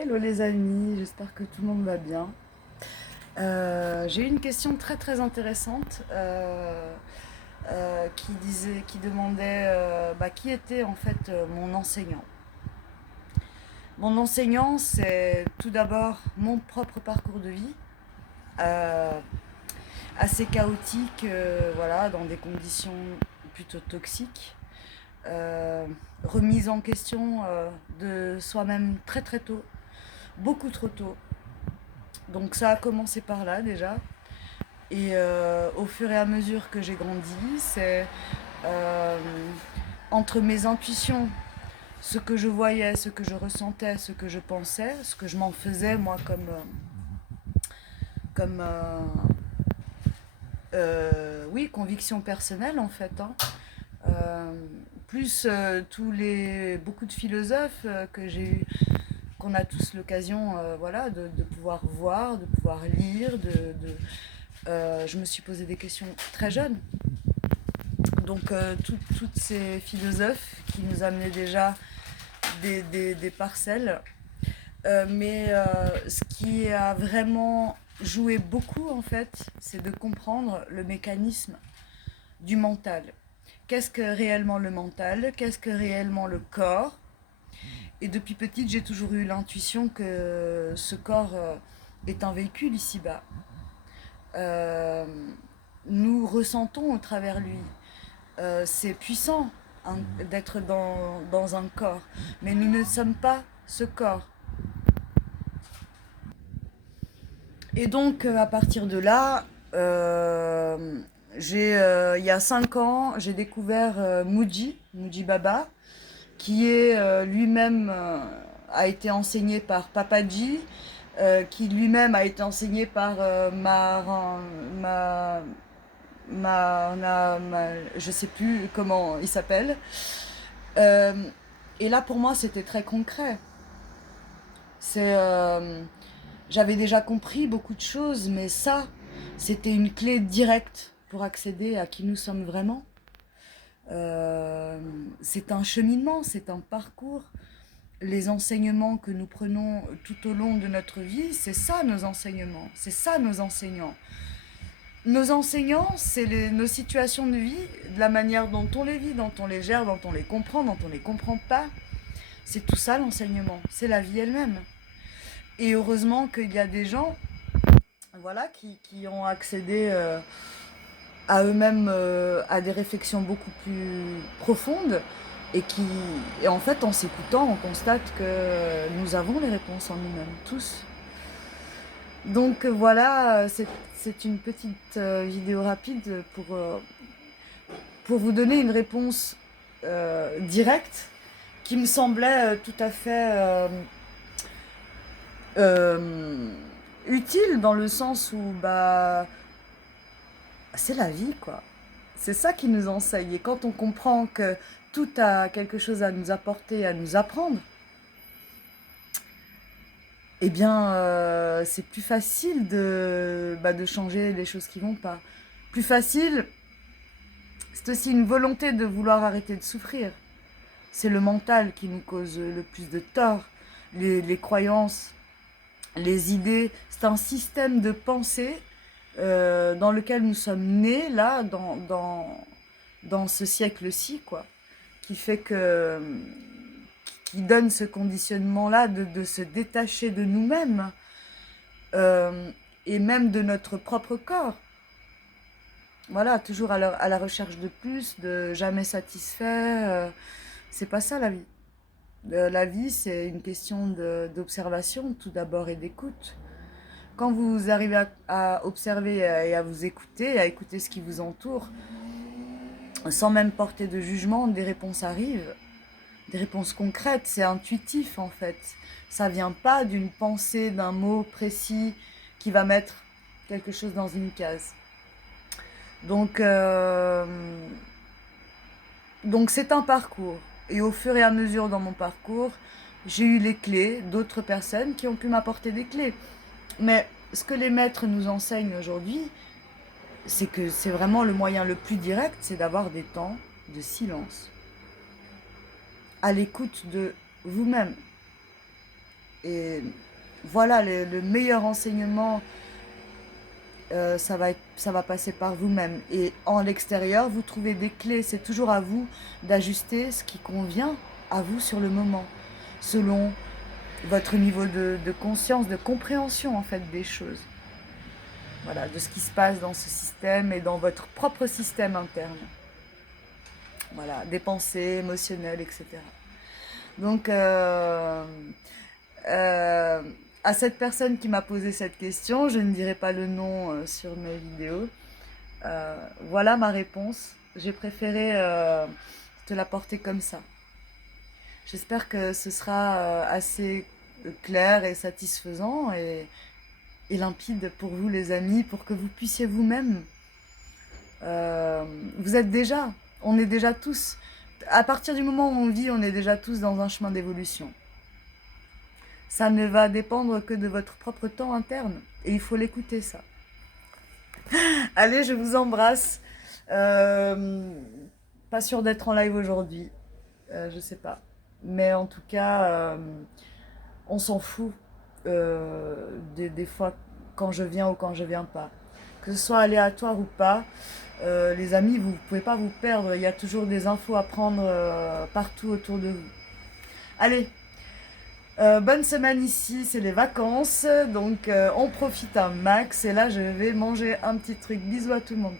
Hello les amis, j'espère que tout le monde va bien. J'ai eu une question très très intéressante qui demandait qui était en fait mon enseignant. Mon enseignant, c'est tout d'abord mon propre parcours de vie, euh, assez chaotique, voilà, dans des conditions plutôt toxiques, euh, remise en question de soi-même très très tôt, beaucoup trop tôt. Donc ça a commencé par là déjà. Et au fur et à mesure que j'ai grandi, c'est euh, entre mes intuitions, ce que je voyais, ce que je ressentais, ce que je pensais, ce que je m'en faisais moi comme oui, conviction personnelle en fait. Hein. Euh, plus beaucoup de philosophes que j'ai eu, qu'on a tous l'occasion voilà, de pouvoir voir, de pouvoir lire. Je me suis posé des questions très jeune. Donc toutes ces philosophes qui nous amenaient déjà des parcelles. Mais ce qui a vraiment joué beaucoup en fait, c'est de comprendre le mécanisme du mental. Qu'est-ce que réellement le mental? Qu'est-ce que réellement le corps? Et depuis petite, j'ai toujours eu l'intuition que ce corps est un véhicule ici-bas. Euh, nous ressentons au travers lui. C'est puissant hein, d'être dans un corps, mais nous ne sommes pas ce corps. Et donc, à partir de là, il y a 5 ans, j'ai découvert Muji Baba, qui est lui-même a été enseigné par Papaji, qui lui-même a été enseigné par ma, je sais plus comment il s'appelle. Euh, et là, pour moi, c'était très concret. C'est, j'avais déjà compris beaucoup de choses, mais ça, c'était une clé directe pour accéder à qui nous sommes vraiment. Euh, c'est un cheminement, c'est un parcours. Les enseignements que nous prenons tout au long de notre vie, c'est ça nos enseignements, c'est ça nos enseignants. Nos enseignants, c'est nos situations de vie, de la manière dont on les vit, dont on les gère, dont on les comprend, dont on les comprend pas. C'est tout ça l'enseignement, c'est la vie elle-même. Et heureusement qu'il y a des gens voilà, qui ont accédé à eux-mêmes, à des réflexions beaucoup plus profondes et en fait, en s'écoutant, on constate que nous avons les réponses en nous-mêmes, tous. Donc voilà, c'est une petite vidéo rapide pour vous donner une réponse directe qui me semblait tout à fait euh, utile dans le sens où c'est la vie quoi. C'est ça qui nous enseigne. Et quand on comprend que tout a quelque chose à nous apporter, à nous apprendre, eh bien, c'est plus facile de changer les choses qui vont pas. Plus facile, c'est aussi une volonté de vouloir arrêter de souffrir. C'est le mental qui nous cause le plus de tort. Les croyances, les idées, c'est un système de pensée dans lequel nous sommes nés, là, dans ce siècle-ci, quoi, qui fait que qui donne ce conditionnement-là de se détacher de nous-mêmes euh, et même de notre propre corps. Voilà, toujours à la recherche de plus, de jamais satisfait. C'est pas ça la vie. La vie, c'est une question d'observation tout d'abord et d'écoute. Quand vous arrivez à observer et à vous écouter, à écouter ce qui vous entoure, sans même porter de jugement, des réponses arrivent. Des réponses concrètes, c'est intuitif en fait. Ça vient pas d'une pensée, d'un mot précis qui va mettre quelque chose dans une case. Donc, euh, donc c'est un parcours. Et au fur et à mesure dans mon parcours, j'ai eu les clés d'autres personnes qui ont pu m'apporter des clés. Mais ce que les maîtres nous enseignent aujourd'hui, c'est que c'est vraiment le moyen le plus direct, c'est d'avoir des temps de silence, à l'écoute de vous-même. Et voilà, le meilleur enseignement, ça va passer par vous-même. Et en l'extérieur, vous trouvez des clés. C'est toujours à vous d'ajuster ce qui convient à vous sur le moment, selon votre niveau de conscience, de compréhension en fait des choses. Voilà, de ce qui se passe dans ce système et dans votre propre système interne. Voilà, des pensées émotionnelles, etc. Donc, euh, à cette personne qui m'a posé cette question, je ne dirai pas le nom sur mes vidéos. Voilà ma réponse. J'ai préféré te l'apporter comme ça. J'espère que ce sera assez clair et satisfaisant et limpide pour vous les amis, pour que vous puissiez vous-même. Vous êtes déjà, on est déjà tous, à partir du moment où on vit, on est déjà tous dans un chemin d'évolution. Ça ne va dépendre que de votre propre temps interne et il faut l'écouter ça. Allez, je vous embrasse. Euh, Pas sûr d'être en live aujourd'hui, je sais pas. Mais en tout cas, on s'en fout des fois quand je viens ou quand je viens pas. Que ce soit aléatoire ou pas, les amis, vous ne pouvez pas vous perdre. Il y a toujours des infos à prendre partout autour de vous. Allez, bonne semaine ici, c'est les vacances. Donc on profite un max. Et là, je vais manger un petit truc. Bisous à tout le monde.